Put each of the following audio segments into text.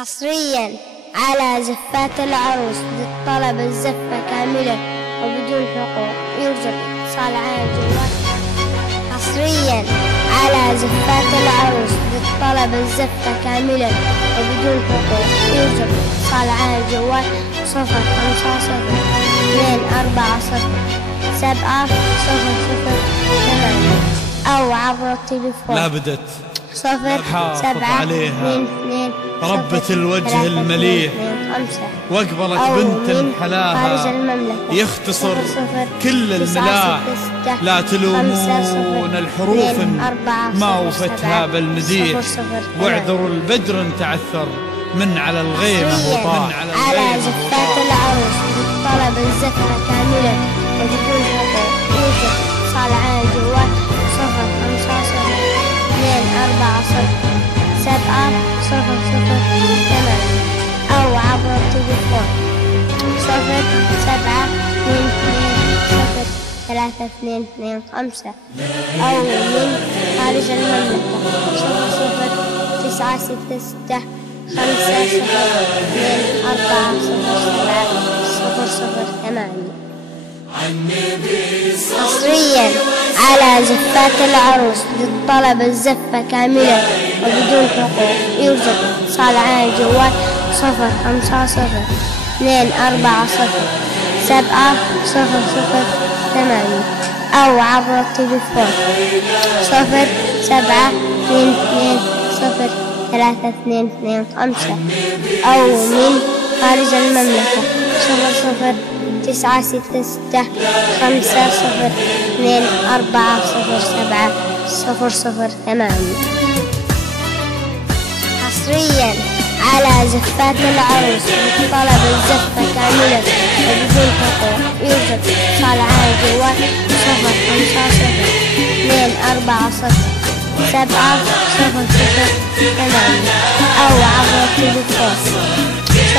حصريا على زفات العروس للطلب الزفة كاملة وبدون حقوق. يرجى الاتصال على الجوال. حصريا على زفات العروس للطلب الزفة كاملة وبدون حقوق. يرجى الاتصال على الجوال 050-240-700 أو عبر التليفون. لا بدت 0-7-2-2 ربة الوجه المليح واقبلت بنت حلاها يختصر كل الملاح. لا تلومون الحروف ما وفتها بالمديح، واعذروا البدر تعثر من على الغيمة وطاح. على زفات العروس بالطلب الزفة كاملة وبدون حقوق. يوجد اتصال على الجوال 050-240-700 أو عبر التليفون 0-7-2-2-0-3-2-2-5 أو من خارج المملكة 0-0-9-6-5-2-4-0-7-0-0-8. حصريا على زفات العروس للطلب الزفة كاملة وبدون حقوق. يوجد اتصال على الجوال 0-50-2-40-700 أو عبر التليفون 0-7-2-2-0-3-2-2-5 أو من خارج المملكة 0-0-9-6-5-2-4-0-7-0-0-8. حصريا على زفات العروس للطلب الزفة كاملة وبدون حقوق. يوجد اتصال على الجوال 0-50-2-40-700 أو عبر التليفون 0-7-2-2-0-3-2-2-5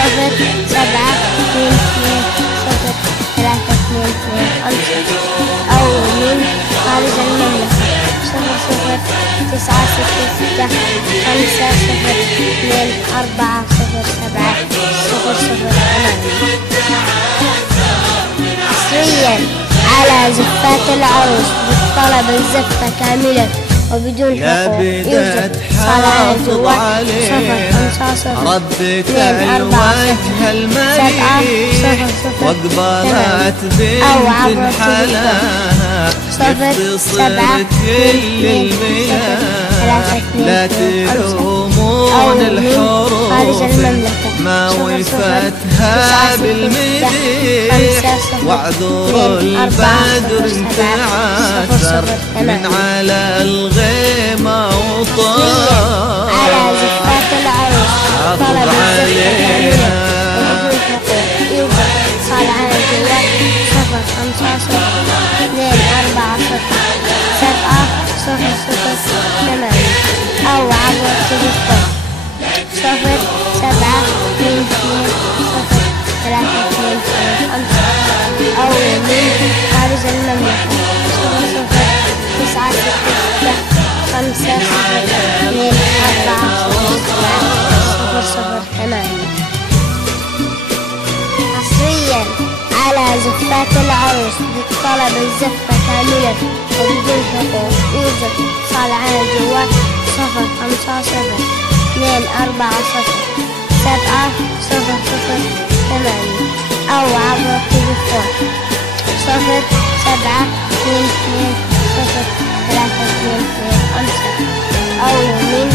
أو من خارج المملكة 0-0-9-6-5-2-4-0-7-0-0-8. حصريا على زفات العروس بالطلب الزفة كاملة وبدون حقوق. يوجد اتصال على الجوال 0-50-2-40-700 واقبلت بنت حلاها يختصر كل المياه. لا تلومون الحروف ما وفتها بالمديح، واعذروا البدر تعثر من على الغيمة وطاح. على زفات العروس طلب الزفة وبدون حقوق. يوجد اتصال على الجوال 0-50-2-40-700 أو عبر التليفون 0-7-2-2-0-3-2-2-5 أو من خارج المملكة 0-0-9-6-5-2-4-0-0-8. حصريا على زفات العروس للطلب الزفة كاملة وبدون حقوق. يوجد اتصال على الجوال 0-50-2-40-700 أو عبر التليفون 0-7-2-2-0-3-2-2-5 أو من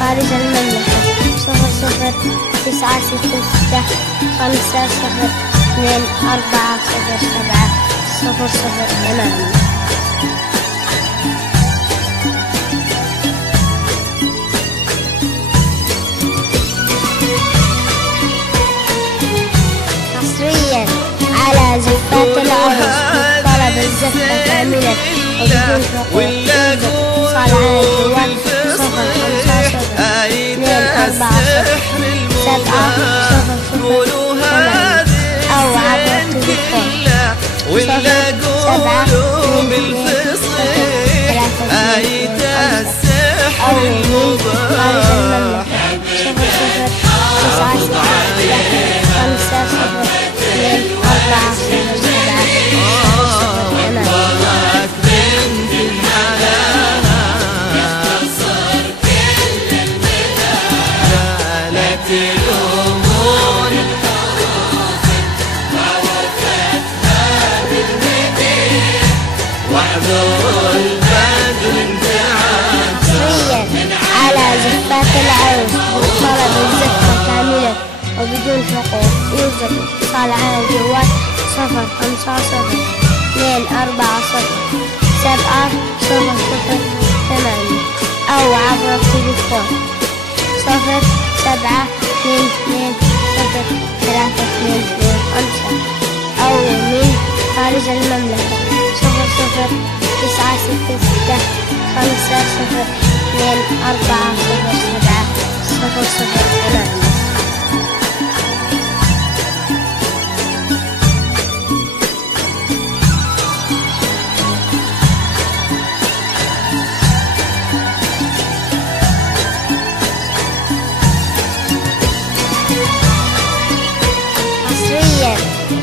خارج المملكة 0-0-9-6-5-2-4-0-7-0-0-8. حصريا على زفات العروس للطلب الزفة كاملة وبدون حقوق. اتصال على الجوال 0-50-2-40-700 أو عبر التليفون 0-7-2-2-0-3-2-2-5 أو من خارج المملكة 0-0-9-6-5-2-4-0-7-0-0-8. تلومون واحذروا البدر حصريا على زفات العروس بالطلب الزفة كاملة وبدون حقوق. يوجد اتصال على الجوال 05024070008 أو عبر التليفون 0722032225 أو من خارج المملكة 009650240700.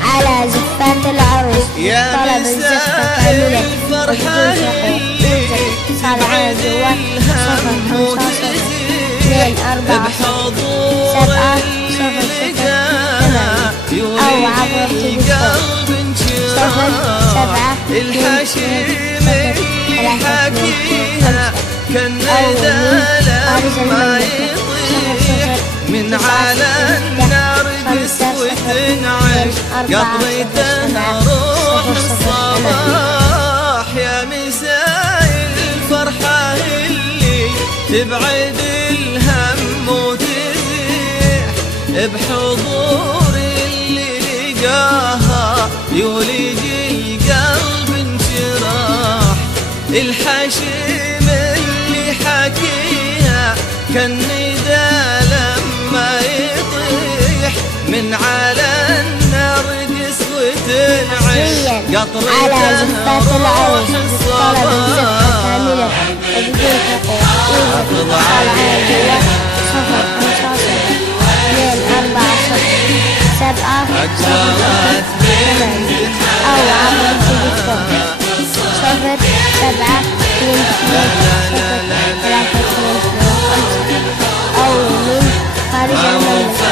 على زفات العروس طلب الزفة كاملة وبدون حقوق. يوجد اتصال على الجوال 05024070008 أو عبر التليفون 0722032225 أو من خارج المملكة من على النار وتنعش قطرتها روح الصباح يا مساء الفرحة اللي تبعد الهم وتزيح بحضور اللي لقاها يولج القلب انشراح. الحشيم اللي حكيها كان ندى لما يطيح من على النرجس وتنعش قطرتها روح الصباح وبدون حقوق. يوجد اتصال على الجوال 05024070008 أو عبر التليفون 0722032225 أو من خارج المملكة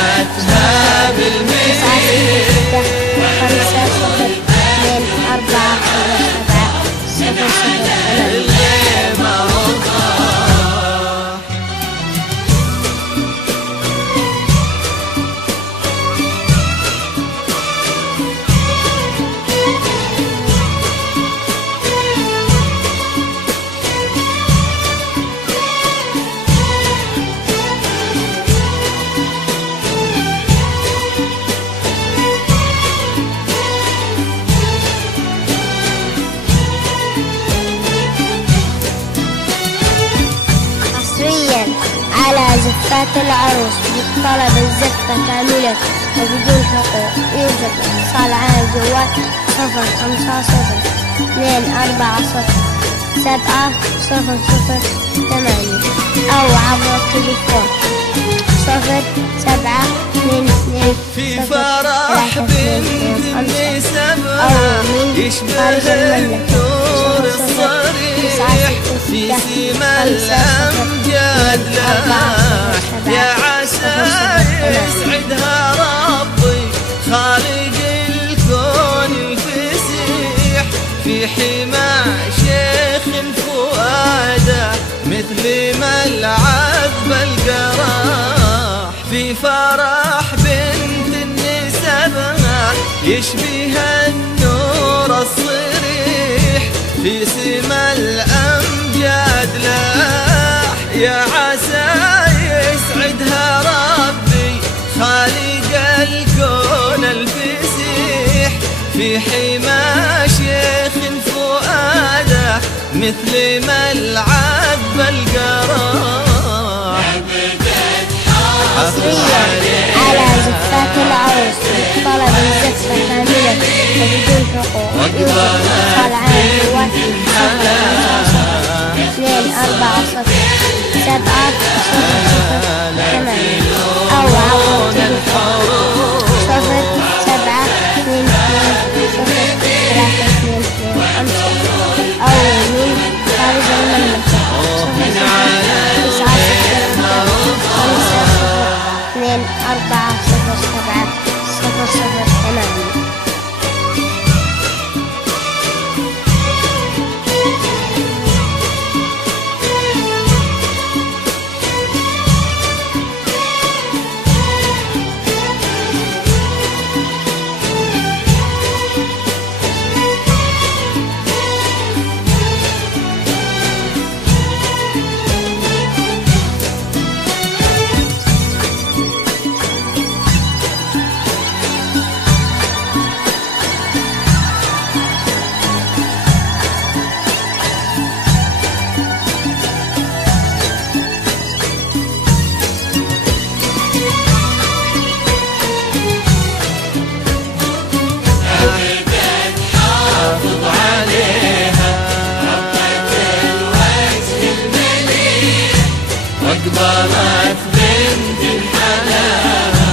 099650240700. على زفات العروس بالطلب الزفة كاملة وبدون حقوق. يوجد اتصال على الجوال 05024070008 أو عبر التليفون 0722 في فرح بنت النسبة يشبه النور الصريح في سما الأمجاد لاح يا عسى يسعدها ربي خالق الكون الفسيح في حمى شيخ فؤاده مثل ما العذب القراح. في فرح بنت النسبة يشبه النور الصريح في سما الأمجاد لاح يا عسى يسعدها ربي خالق الكون الفسيح في حمى شيخ فؤاده مثل ما العذب القراح. حصريا على زفات العروس طلب الزفة كاملة وبدون حقوق. يوجد اتصال على الجوال 05024070008 أو عبر التليفون 0722032225 أو من خارج المملكة 099650240700. 407 008. أقبلت بنت الحلال